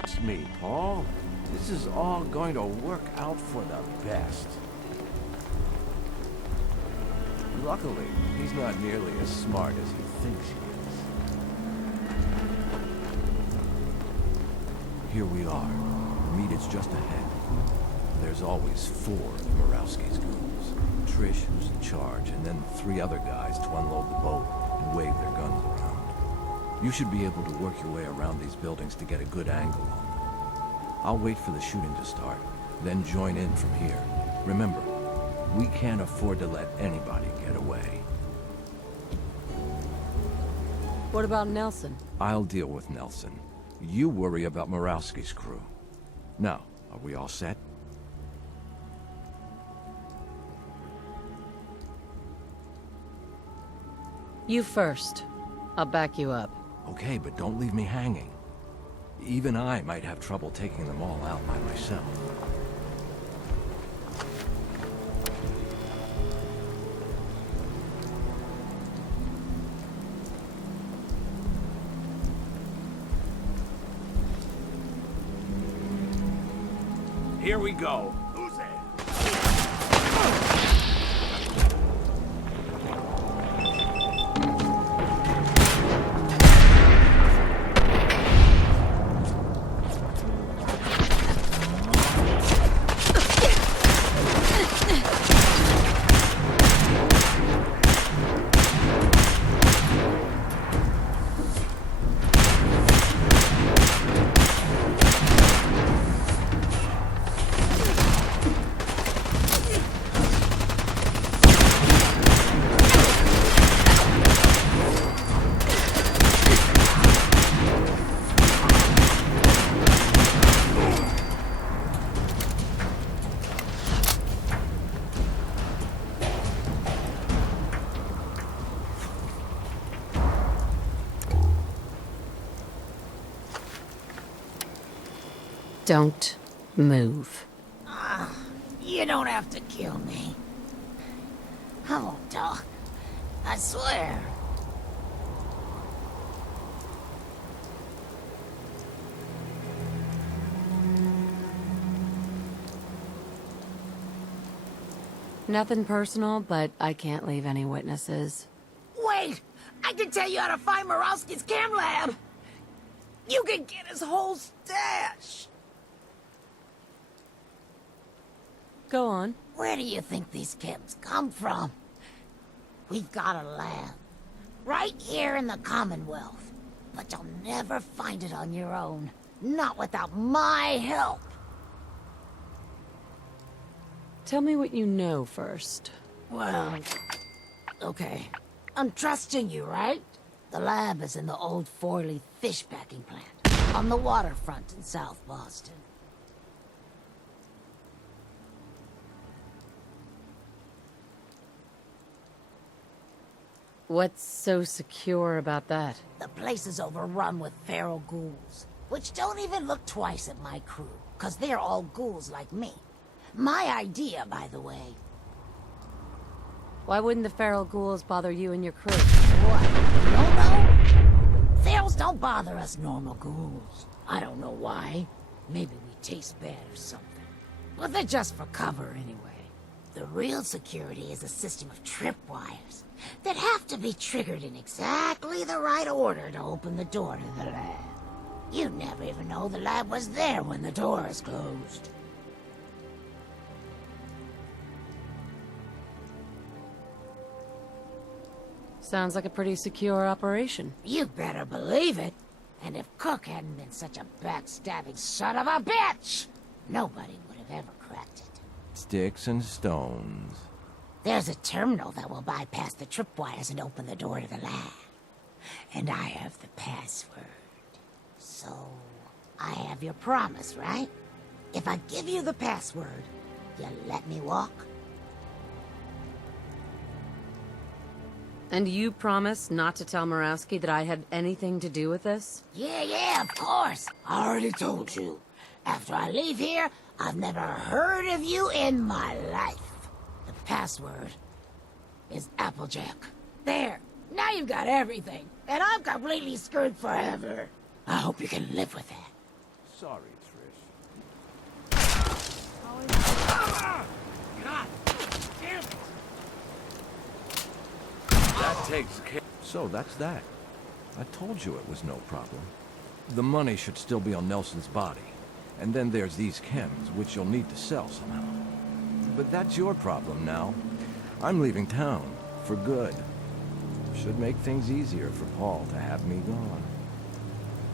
Trust me, Paul. This is all going to work out for the best. Luckily, he's not nearly as smart as he thinks he is. Here we are. Meet is just ahead. There's always 4 of Murawski's goons. Trish, who's in charge, and then 3 other guys to unload the boat and wave their guns around. You should be able to work your way around these buildings to get a good angle on them. I'll wait for the shooting to start, then join in from here. Remember, we can't afford to let anybody get away. What about Nelson? I'll deal with Nelson. You worry about Murawski's crew. Now, are we all set? You first. I'll back you up. Okay, but don't leave me hanging. Even I might have trouble taking them all out by myself. Here we go. Don't move. You don't have to kill me. I won't talk. I swear. Nothing personal, but I can't leave any witnesses. Wait! I can tell you how to find Murawski's chem lab! You can get his whole stash! Go on. Where do you think these chems come from? We've got a lab. Right here in the Commonwealth. But you'll never find it on your own. Not without my help. Tell me what you know first. Well, okay. I'm trusting you, right? The lab is in the old Forley fish packing plant, on the waterfront in South Boston. What's so secure about that? The place is overrun with feral ghouls, which don't even look twice at my crew, because they're all ghouls like me. My idea, by the way. Why wouldn't the feral ghouls bother you and your crew? What? No, no? Ferals don't bother us normal ghouls. I don't know why. Maybe we taste bad or something. But they're just for cover anyway. The real security is a system of tripwires that have to be triggered in exactly the right order to open the door to the lab. You never even know the lab was there when the door is closed. Sounds like a pretty secure operation. You better believe it. And if Cook hadn't been such a backstabbing son of a bitch, nobody would have ever cracked it. Sticks and stones. There's a terminal that will bypass the tripwires and open the door to the lab. And I have the password. So, I have your promise, right? If I give you the password, you let me walk? And you promise not to tell Murawski that I had anything to do with this? Yeah, of course. I already told you. After I leave here, I've never heard of you in my life. The password is Applejack. There. Now you've got everything. And I'm completely screwed forever. I hope you can live with that. Sorry, Trish. God damn it! That takes care. So that's that. I told you it was no problem. The money should still be on Nelson's body. And then there's these chems, which you'll need to sell somehow. But that's your problem now. I'm leaving town. For good. Should make things easier for Paul to have me gone.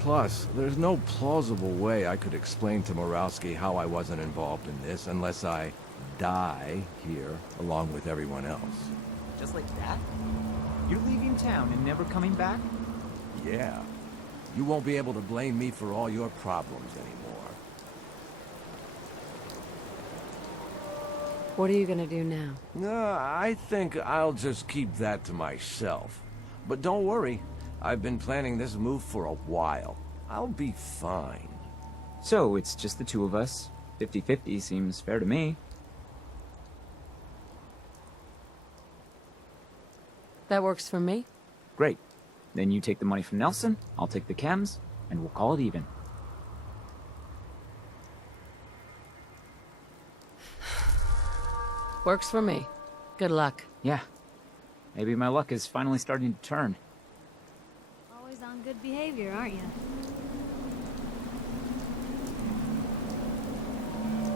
Plus, there's no plausible way I could explain to Murawski how I wasn't involved in this unless I die here along with everyone else. Just like that? You're leaving town and never coming back? Yeah. You won't be able to blame me for all your problems anymore. What are you gonna do now? I think I'll just keep that to myself. But don't worry, I've been planning this move for a while. I'll be fine. So, it's just the two of us. 50-50 seems fair to me. That works for me. Great. Then you take the money from Nelson, I'll take the chems, and we'll call it even. Works for me. Good luck. Yeah. Maybe my luck is finally starting to turn. Always on good behavior, aren't you?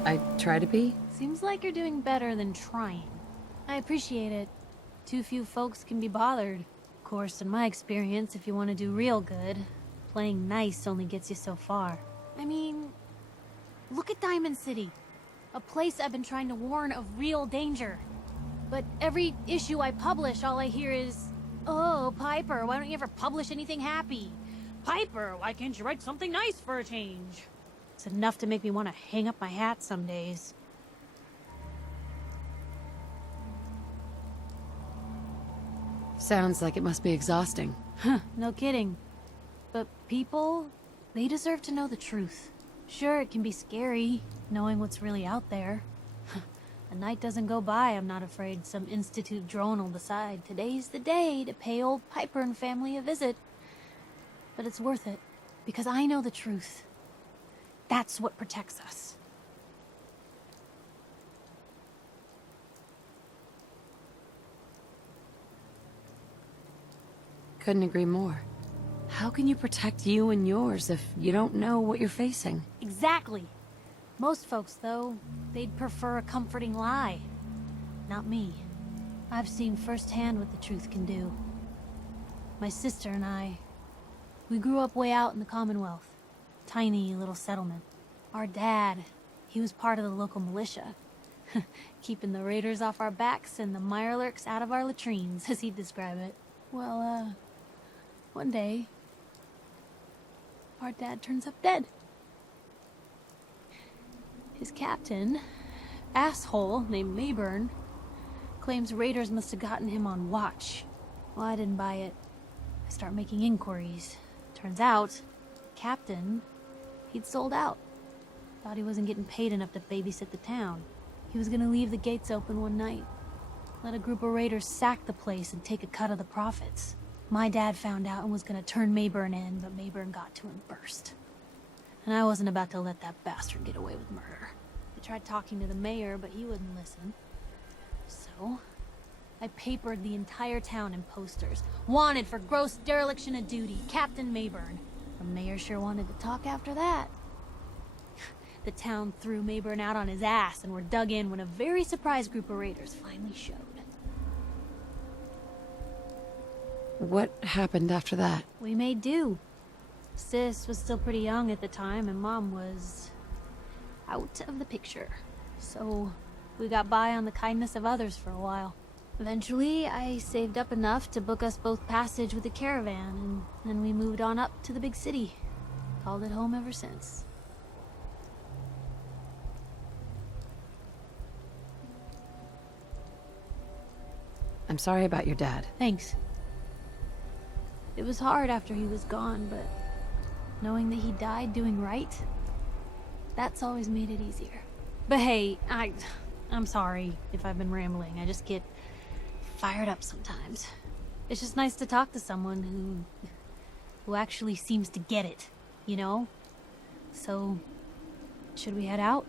I try to be. Seems like you're doing better than trying. I appreciate it. Too few folks can be bothered. Of course, in my experience, if you want to do real good, playing nice only gets you so far. I mean, look at Diamond City. A place I've been trying to warn of real danger. But every issue I publish, all I hear is, "Oh, Piper, why don't you ever publish anything happy? Piper, why can't you write something nice for a change?" It's enough to make me want to hang up my hat some days. Sounds like it must be exhausting. Huh, no kidding. But people, they deserve to know the truth. Sure, it can be scary, knowing what's really out there. A night doesn't go by, I'm not afraid some Institute drone will decide today's the day to pay old Piper and family a visit. But it's worth it, because I know the truth. That's what protects us. Couldn't agree more. How can you protect you and yours if you don't know what you're facing? Exactly. Most folks, though, they'd prefer a comforting lie. Not me. I've seen firsthand what the truth can do. My sister and I, we grew up way out in the Commonwealth. Tiny little settlement. Our dad, he was part of the local militia. Keeping the raiders off our backs and the mirelurks out of our latrines, as he'd describe it. Well, one day, our dad turns up dead. His captain, asshole named Mayburn, claims raiders must have gotten him on watch. Well, I didn't buy it. I start making inquiries. Turns out, captain, he'd sold out. Thought he wasn't getting paid enough to babysit the town. He was gonna leave the gates open one night. Let a group of raiders sack the place and take a cut of the profits. My dad found out and was gonna turn Mayburn in, but Mayburn got to him first. And I wasn't about to let that bastard get away with murder. I tried talking to the mayor, but he wouldn't listen. So, I papered the entire town in posters. Wanted for gross dereliction of duty, Captain Mayburn. The mayor sure wanted to talk after that. The town threw Mayburn out on his ass and were dug in when a very surprised group of raiders finally showed. What happened after that? We made do. Sis was still pretty young at the time, and Mom was out of the picture. So we got by on the kindness of others for a while. Eventually, I saved up enough to book us both passage with a caravan, and then we moved on up to the big city. Called it home ever since. I'm sorry about your dad. Thanks. It was hard after he was gone, but knowing that he died doing right, that's always made it easier. But hey, I'm sorry if I've been rambling. I just get fired up sometimes. It's just nice to talk to someone who actually seems to get it, you know? So, should we head out?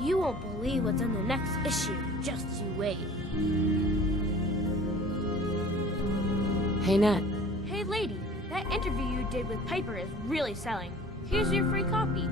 You won't believe what's in the next issue. Just you wait. Hey, Nat. Hey, lady. That interview you did with Piper is really selling. Here's your free copy.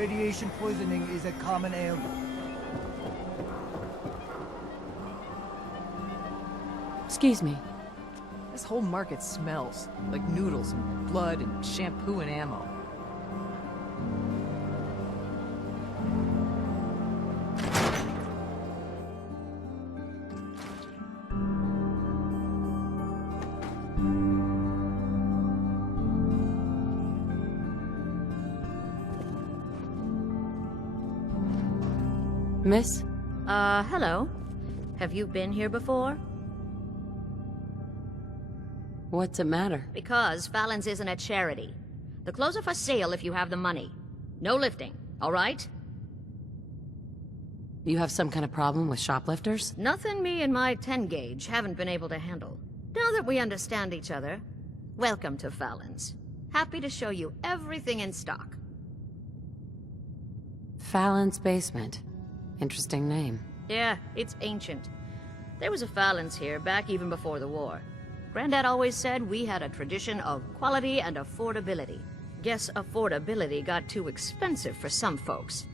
Radiation poisoning is a common ailment. Excuse me. This whole market smells like noodles and blood and shampoo and ammo. Miss? Hello. Have you been here before? What's it matter? Because Fallon's isn't a charity. The clothes are for sale if you have the money. No lifting, all right? You have some kind of problem with shoplifters? Nothing me and my 10-gauge haven't been able to handle. Now that we understand each other, welcome to Fallon's. Happy to show you everything in stock. Fallon's Basement. Interesting name. Yeah, it's ancient. There was a Fallon's here back even before the war. Granddad always said we had a tradition of quality and affordability. Guess affordability got too expensive for some folks.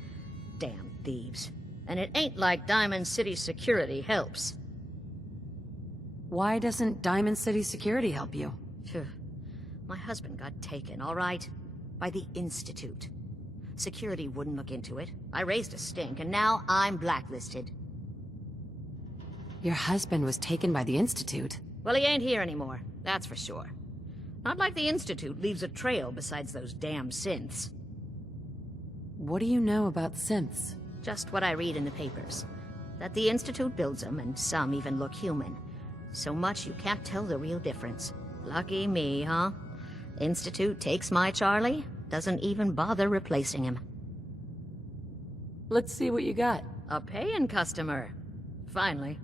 Damn thieves. And it ain't like Diamond City Security helps. Why doesn't Diamond City Security help you? Phew. My husband got taken, all right? By the Institute. Security wouldn't look into it. I raised a stink, and now I'm blacklisted. Your husband was taken by the Institute? Well, he ain't here anymore, that's for sure. Not like the Institute leaves a trail besides those damn synths. What do you know about synths? Just what I read in the papers. That the Institute builds them, and some even look human. So much you can't tell the real difference. Lucky me, huh? Institute takes my Charlie, doesn't even bother replacing him. Let's see what you got. A paying customer. Finally.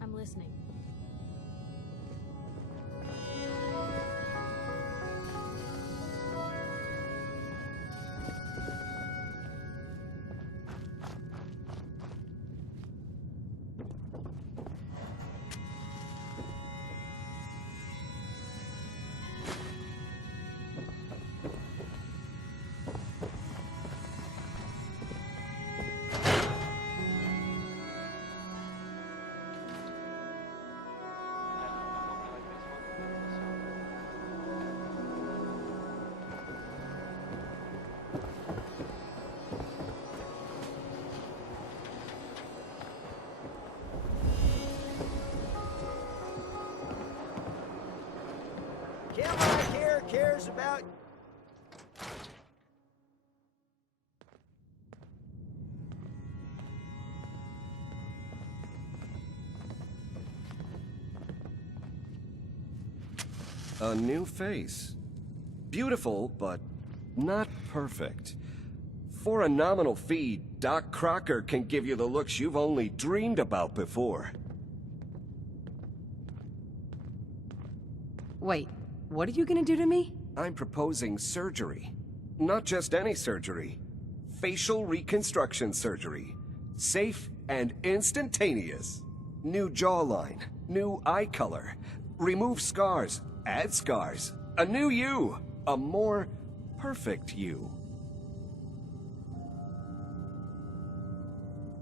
I'm listening. Cares about... A new face. Beautiful, but not perfect. For a nominal fee, Doc Crocker can give you the looks you've only dreamed about before. Wait, what are you gonna do to me? I'm proposing surgery. Not just any surgery. Facial reconstruction surgery. Safe and instantaneous. New jawline, new eye color. Remove scars, add scars. A new you. A more perfect you.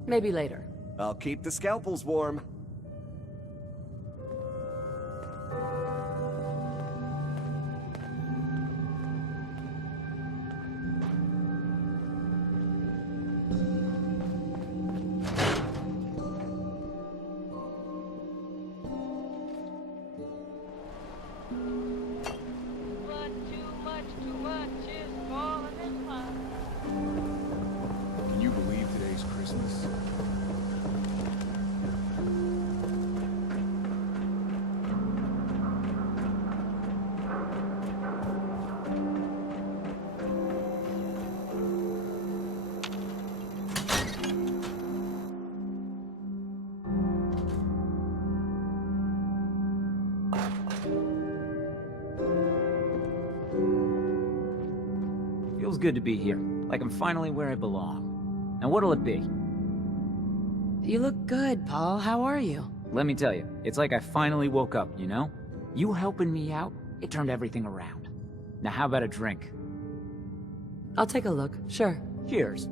Maybe later. I'll keep the scalpels warm. Can you believe today's Christmas? Feels good to be here, like I'm finally where I belong. Now what'll it be? You look good, Paul. How are you? Let me tell you, it's like I finally woke up, you know? You helping me out, it turned everything around. Now how about a drink? I'll take a look, sure. Cheers.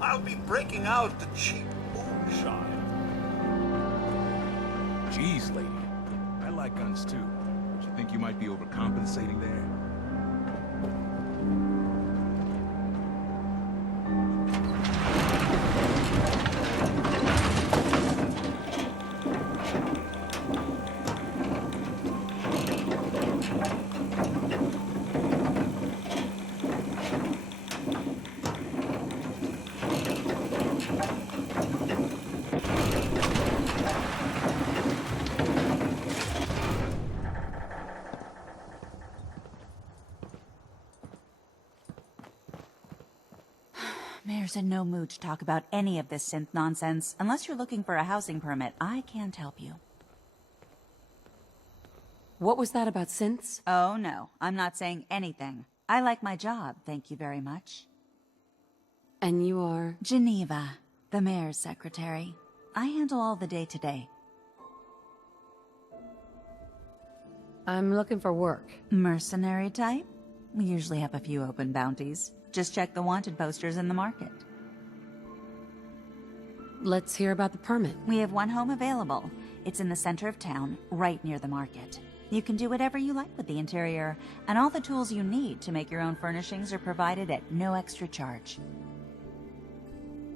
I'll be breaking out the cheap moonshine. Jeez, lady. I like guns too. Don't you think you might be overcompensating there? Mayor's in no mood to talk about any of this synth nonsense. Unless you're looking for a housing permit, I can't help you. What was that about synths? Oh, no. I'm not saying anything. I like my job, thank you very much. And you are? Geneva, the mayor's secretary. I handle all the day-to-day. I'm looking for work. Mercenary type? We usually have a few open bounties. Just check the wanted posters in the market. Let's hear about the permit. We have one home available. It's in the center of town, right near the market. You can do whatever you like with the interior, and all the tools you need to make your own furnishings are provided at no extra charge.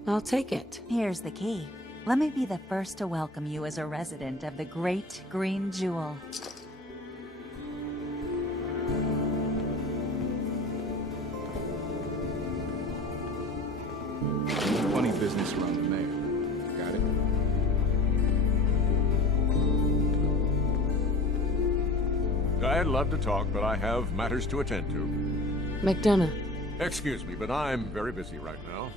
I'll take it. Here's the key. Let me be the first to welcome you as a resident of the Great Green Jewel. Funny business around the mayor. Got it? I'd love to talk, but I have matters to attend to. McDonough. Excuse me, but I'm very busy right now.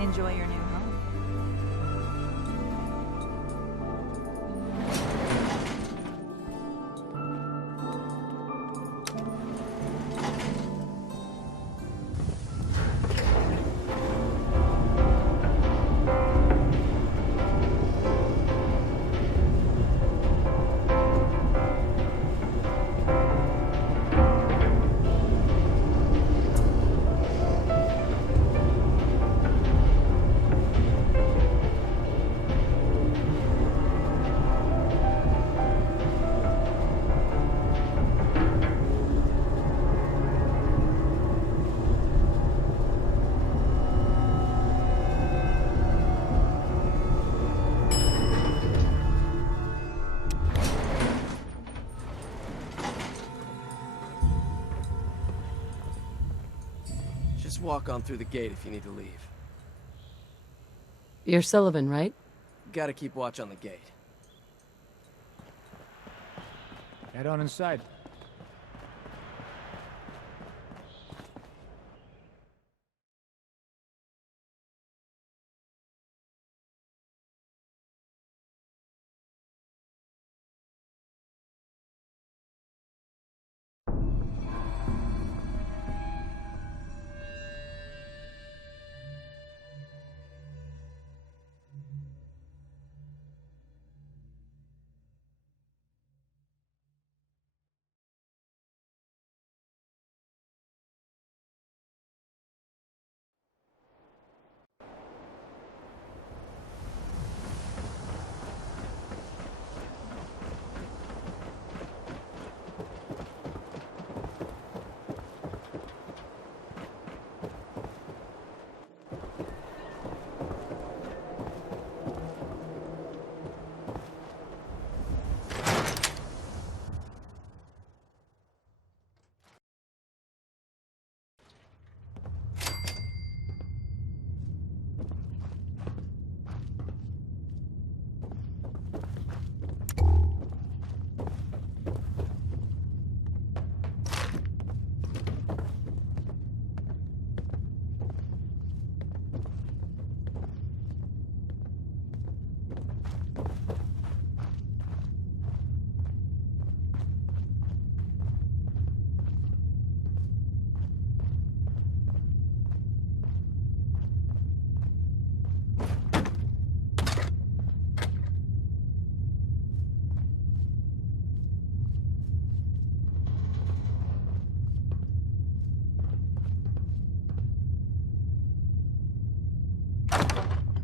Enjoy your new home. Just walk on through the gate if you need to leave. You're Sullivan, right? Gotta keep watch on the gate. Head on inside.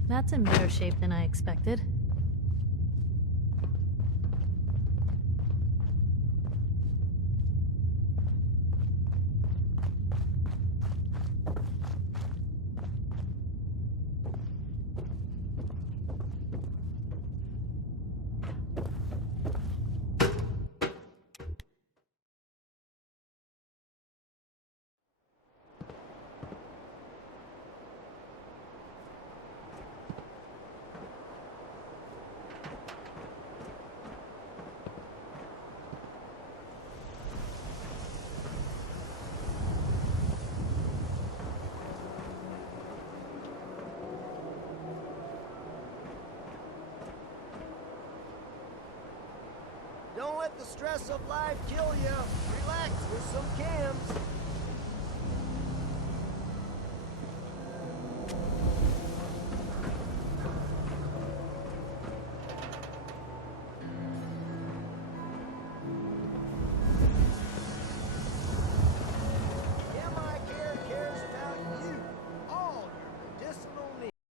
That's in better shape than I expected. Don't let the stress of life kill you. Relax with some cams.